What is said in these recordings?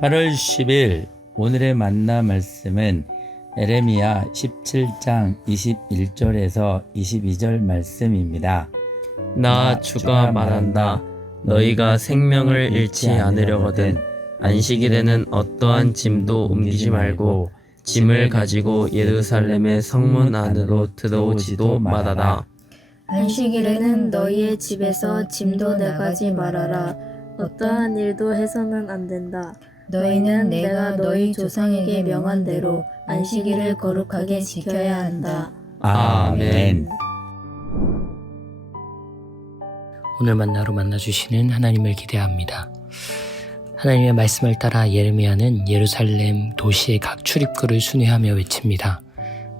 8월 10일 오늘의 만나 말씀은 예레미야 17장 21절에서 22절 말씀입니다. 나 주가 말한다. 너희가 생명을 잃지 않으려거든 안식일에는 어떠한 짐도 옮기지 말고 짐을 가지고 예루살렘의 성문 안으로 들어오지도 말아라. 안식일에는 너희의 집에서 짐도 나가지 말아라. 어떠한 일도 해서는 안 된다. 너희는 내가 너희 조상에게 명한 대로 안식일을 거룩하게 지켜야 한다. 아멘. 오늘 만나로 만나주시는 하나님을 기대합니다. 하나님의 말씀을 따라 예레미야는 예루살렘 도시의 각 출입구를 순회하며 외칩니다.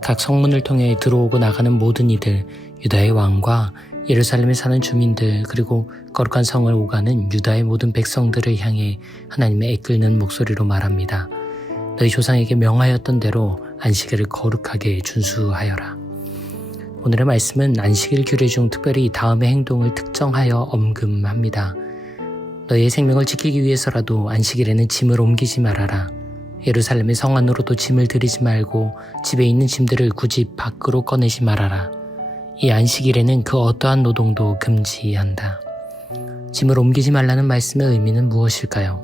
각 성문을 통해 들어오고 나가는 모든 이들, 유다의 왕과 예루살렘에 사는 주민들, 그리고 거룩한 성을 오가는 유다의 모든 백성들을 향해 하나님의 애끓는 목소리로 말합니다. 너희 조상에게 명하였던 대로 안식일을 거룩하게 준수하여라. 오늘의 말씀은 안식일 규례 중 특별히 다음의 행동을 특정하여 엄금합니다. 너희의 생명을 지키기 위해서라도 안식일에는 짐을 옮기지 말아라. 예루살렘의 성 안으로도 짐을 들이지 말고 집에 있는 짐들을 굳이 밖으로 꺼내지 말아라. 이 안식일에는 그 어떠한 노동도 금지한다. 짐을 옮기지 말라는 말씀의 의미는 무엇일까요?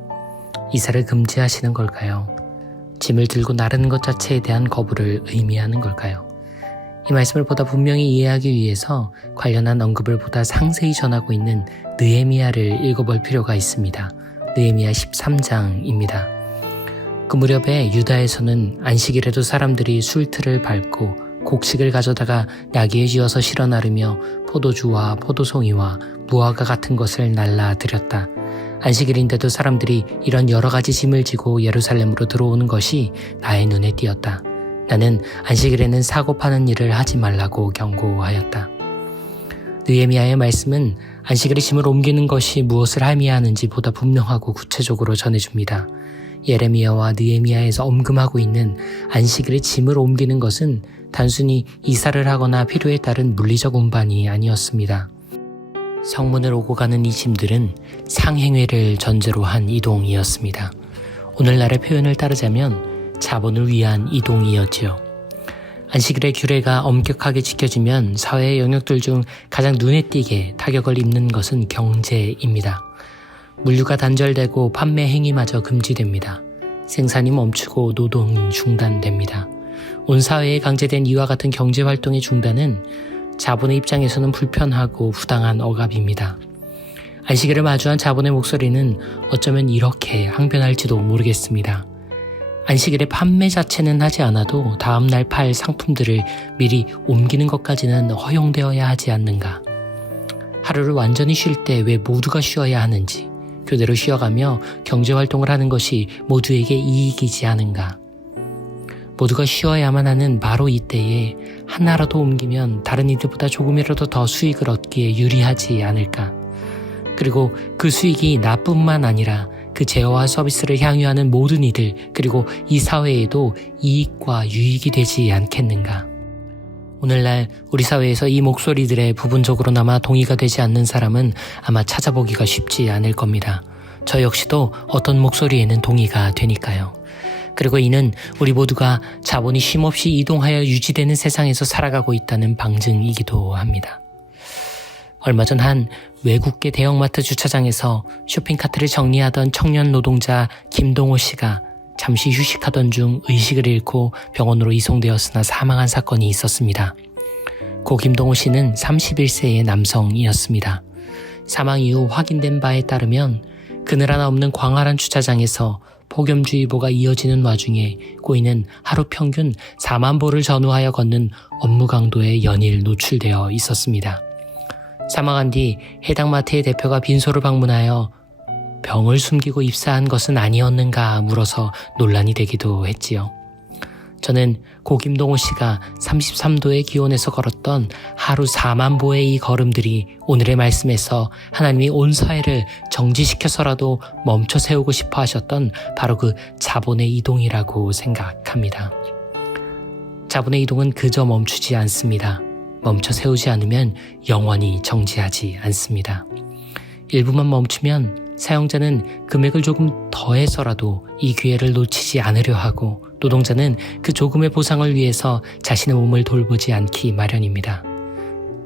이사를 금지하시는 걸까요? 짐을 들고 나르는 것 자체에 대한 거부를 의미하는 걸까요? 이 말씀을 보다 분명히 이해하기 위해서 관련한 언급을 보다 상세히 전하고 있는 느헤미야를 읽어볼 필요가 있습니다. 느헤미야 13장입니다. 그 무렵에 유다에서는 안식일에도 사람들이 술틀을 밟고 곡식을 가져다가 나귀에 쥐어서 실어 나르며 포도주와 포도송이와 무화과 같은 것을 날라드렸다. 안식일인데도 사람들이 이런 여러 가지 짐을 지고 예루살렘으로 들어오는 것이 나의 눈에 띄었다. 나는 안식일에는 사고 파는 일을 하지 말라고 경고하였다. 느헤미야의 말씀은 안식일에 짐을 옮기는 것이 무엇을 의미하는지 보다 분명하고 구체적으로 전해줍니다. 예레미야와 느헤미야에서 엄금하고 있는 안식일에 짐을 옮기는 것은 단순히 이사를 하거나 필요에 따른 물리적 운반이 아니었습니다. 성문을 오고 가는 이 짐들은 상행회를 전제로 한 이동이었습니다. 오늘날의 표현을 따르자면 자본을 위한 이동이었지요. 안식일의 규례가 엄격하게 지켜지면 사회의 영역들 중 가장 눈에 띄게 타격을 입는 것은 경제입니다. 물류가 단절되고 판매 행위마저 금지됩니다. 생산이 멈추고 노동이 중단됩니다. 온 사회에 강제된 이와 같은 경제활동의 중단은 자본의 입장에서는 불편하고 부당한 억압입니다. 안식일을 마주한 자본의 목소리는 어쩌면 이렇게 항변할지도 모르겠습니다. 안식일의 판매 자체는 하지 않아도 다음날 팔 상품들을 미리 옮기는 것까지는 허용되어야 하지 않는가? 하루를 완전히 쉴 때 왜 모두가 쉬어야 하는지, 교대로 쉬어가며 경제활동을 하는 것이 모두에게 이익이지 않은가? 모두가 쉬어야만 하는 바로 이때에 하나라도 옮기면 다른 이들보다 조금이라도 더 수익을 얻기에 유리하지 않을까? 그리고 그 수익이 나뿐만 아니라 그 제어와 서비스를 향유하는 모든 이들, 그리고 이 사회에도 이익과 유익이 되지 않겠는가? 오늘날 우리 사회에서 이 목소리들에 부분적으로나마 동의가 되지 않는 사람은 아마 찾아보기가 쉽지 않을 겁니다. 저 역시도 어떤 목소리에는 동의가 되니까요. 그리고 이는 우리 모두가 자본이 쉼없이 이동하여 유지되는 세상에서 살아가고 있다는 방증이기도 합니다. 얼마 전 한 외국계 대형마트 주차장에서 쇼핑카트를 정리하던 청년 노동자 김동호 씨가 잠시 휴식하던 중 의식을 잃고 병원으로 이송되었으나 사망한 사건이 있었습니다. 고 김동호 씨는 31세의 남성이었습니다. 사망 이후 확인된 바에 따르면 그늘 하나 없는 광활한 주차장에서 폭염주의보가 이어지는 와중에 고인은 하루 평균 4만 보를 전후하여 걷는 업무 강도에 연일 노출되어 있었습니다. 사망한 뒤 해당 마트의 대표가 빈소를 방문하여 병을 숨기고 입사한 것은 아니었는가 물어서 논란이 되기도 했지요. 저는 고 김동호 씨가 33도의 기온에서 걸었던 하루 4만 보의 이 걸음들이 오늘의 말씀에서 하나님이 온 사회를 정지시켜서라도 멈춰 세우고 싶어 하셨던 바로 그 자본의 이동이라고 생각합니다. 자본의 이동은 그저 멈추지 않습니다. 멈춰 세우지 않으면 영원히 정지하지 않습니다. 일부만 멈추면 사용자는 금액을 조금 더해서라도 이 기회를 놓치지 않으려 하고 노동자는 그 조금의 보상을 위해서 자신의 몸을 돌보지 않기 마련입니다.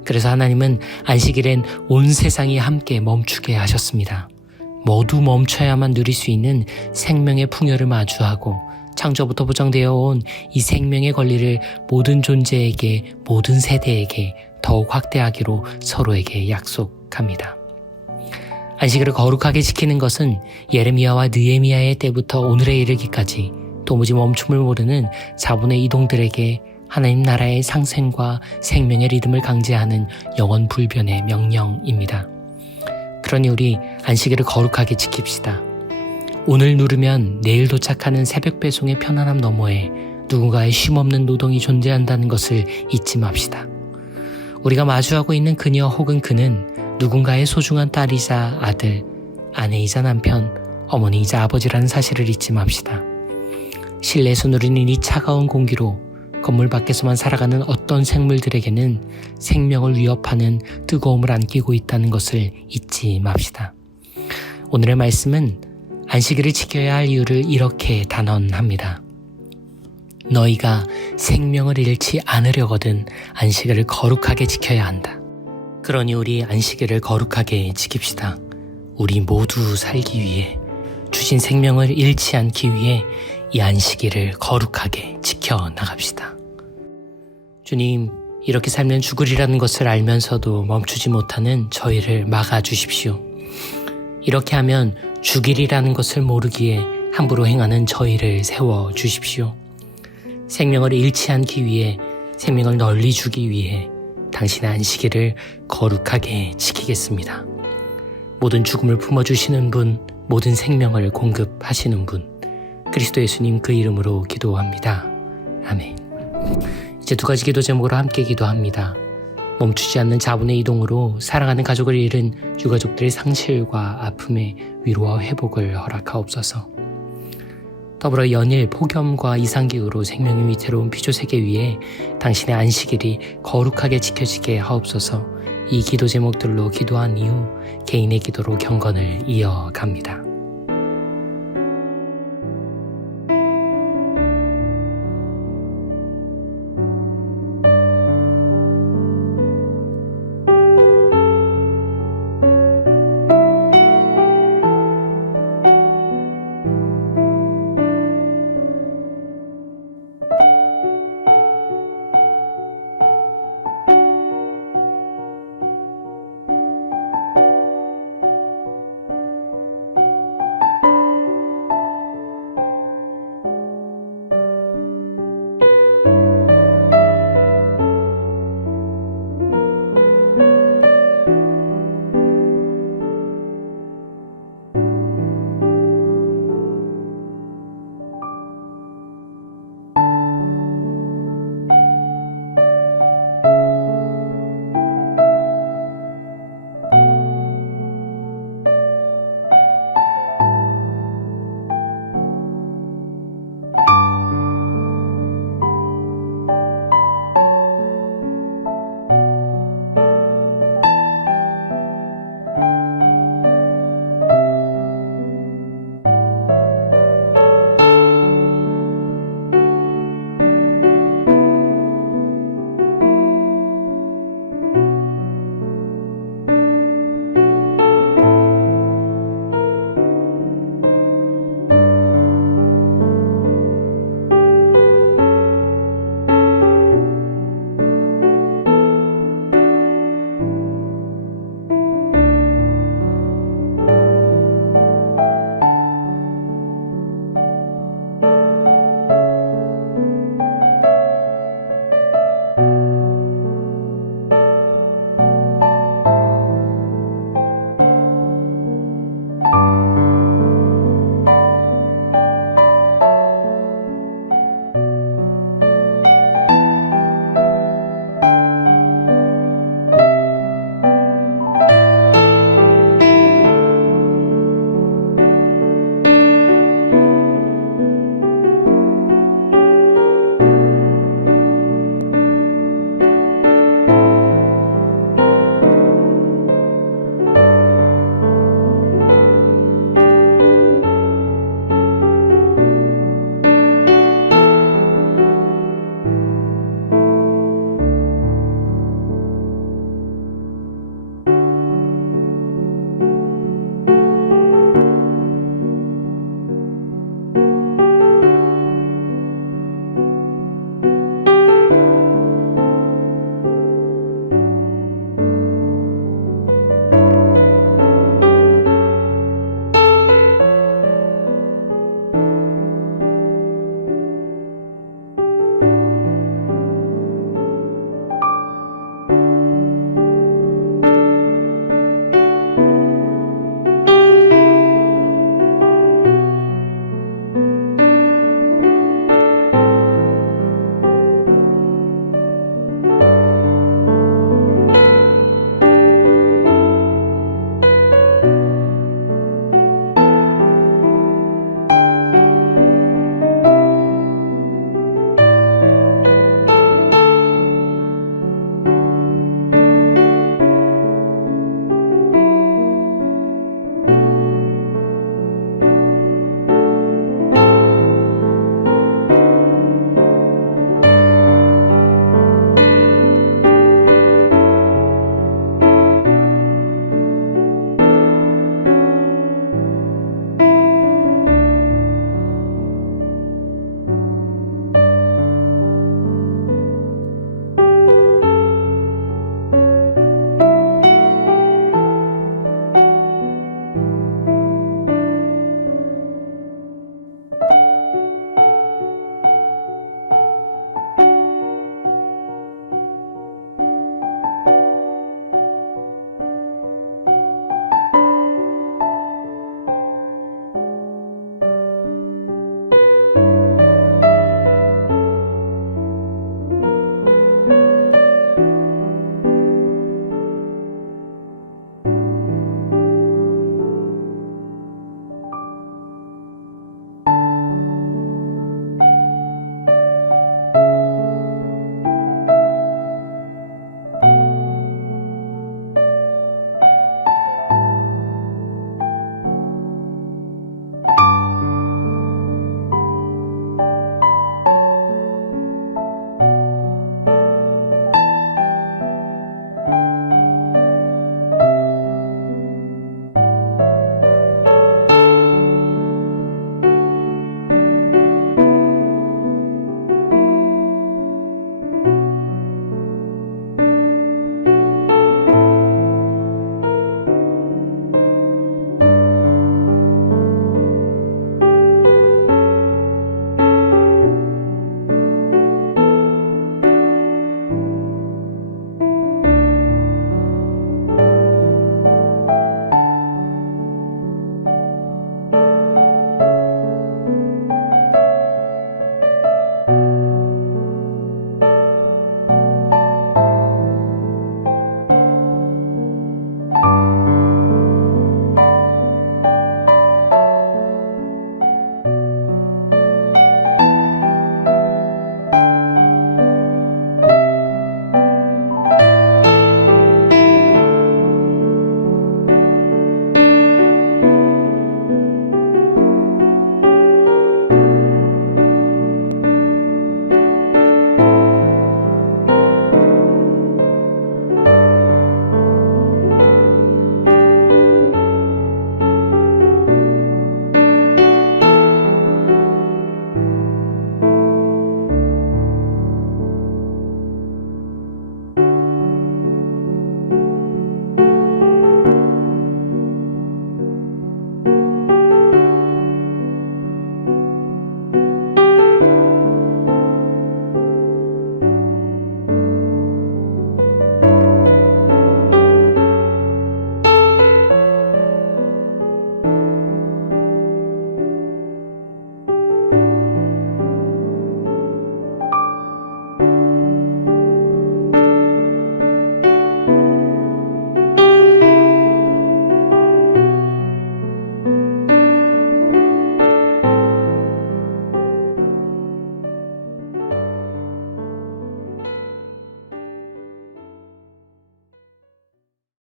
그래서 하나님은 안식일엔 온 세상이 함께 멈추게 하셨습니다. 모두 멈춰야만 누릴 수 있는 생명의 풍요를 마주하고 창조부터 보장되어 온 이 생명의 권리를 모든 존재에게, 모든 세대에게 더욱 확대하기로 서로에게 약속합니다. 안식일을 거룩하게 지키는 것은 예레미야와 느헤미야의 때부터 오늘에 이르기까지 도무지 멈춤을 모르는 자본의 이동들에게 하나님 나라의 상생과 생명의 리듬을 강제하는 영원 불변의 명령입니다. 그러니 우리 안식일을 거룩하게 지킵시다. 오늘 누르면 내일 도착하는 새벽 배송의 편안함 너머에 누군가의 쉼없는 노동이 존재한다는 것을 잊지 맙시다. 우리가 마주하고 있는 그녀 혹은 그는 누군가의 소중한 딸이자 아들, 아내이자 남편, 어머니이자 아버지라는 사실을 잊지 맙시다. 실내에서 누리는 이 차가운 공기로 건물 밖에서만 살아가는 어떤 생물들에게는 생명을 위협하는 뜨거움을 안기고 있다는 것을 잊지 맙시다. 오늘의 말씀은 안식일을 지켜야 할 이유를 이렇게 단언합니다. 너희가 생명을 잃지 않으려거든 안식일을 거룩하게 지켜야 한다. 그러니 우리 안식일을 거룩하게 지킵시다. 우리 모두 살기 위해, 주신 생명을 잃지 않기 위해 이 안식일을 거룩하게 지켜나갑시다. 주님, 이렇게 살면 죽으리라는 것을 알면서도 멈추지 못하는 저희를 막아주십시오. 이렇게 하면 죽이리라는 것을 모르기에 함부로 행하는 저희를 세워주십시오. 생명을 잃지 않기 위해, 생명을 널리 주기 위해 당신의 안식일을 거룩하게 지키겠습니다. 모든 죽음을 품어주시는 분, 모든 생명을 공급하시는 분, 그리스도 예수님 그 이름으로 기도합니다. 아멘. 이제 두 가지 기도 제목으로 함께 기도합니다. 멈추지 않는 자본의 이동으로 사랑하는 가족을 잃은 유가족들의 상실과 아픔의 위로와 회복을 허락하옵소서. 더불어 연일 폭염과 이상기후로 생명이 위태로운 피조세계 위에 당신의 안식일이 거룩하게 지켜지게 하옵소서. 이 기도 제목들로 기도한 이후 개인의 기도로 경건을 이어갑니다.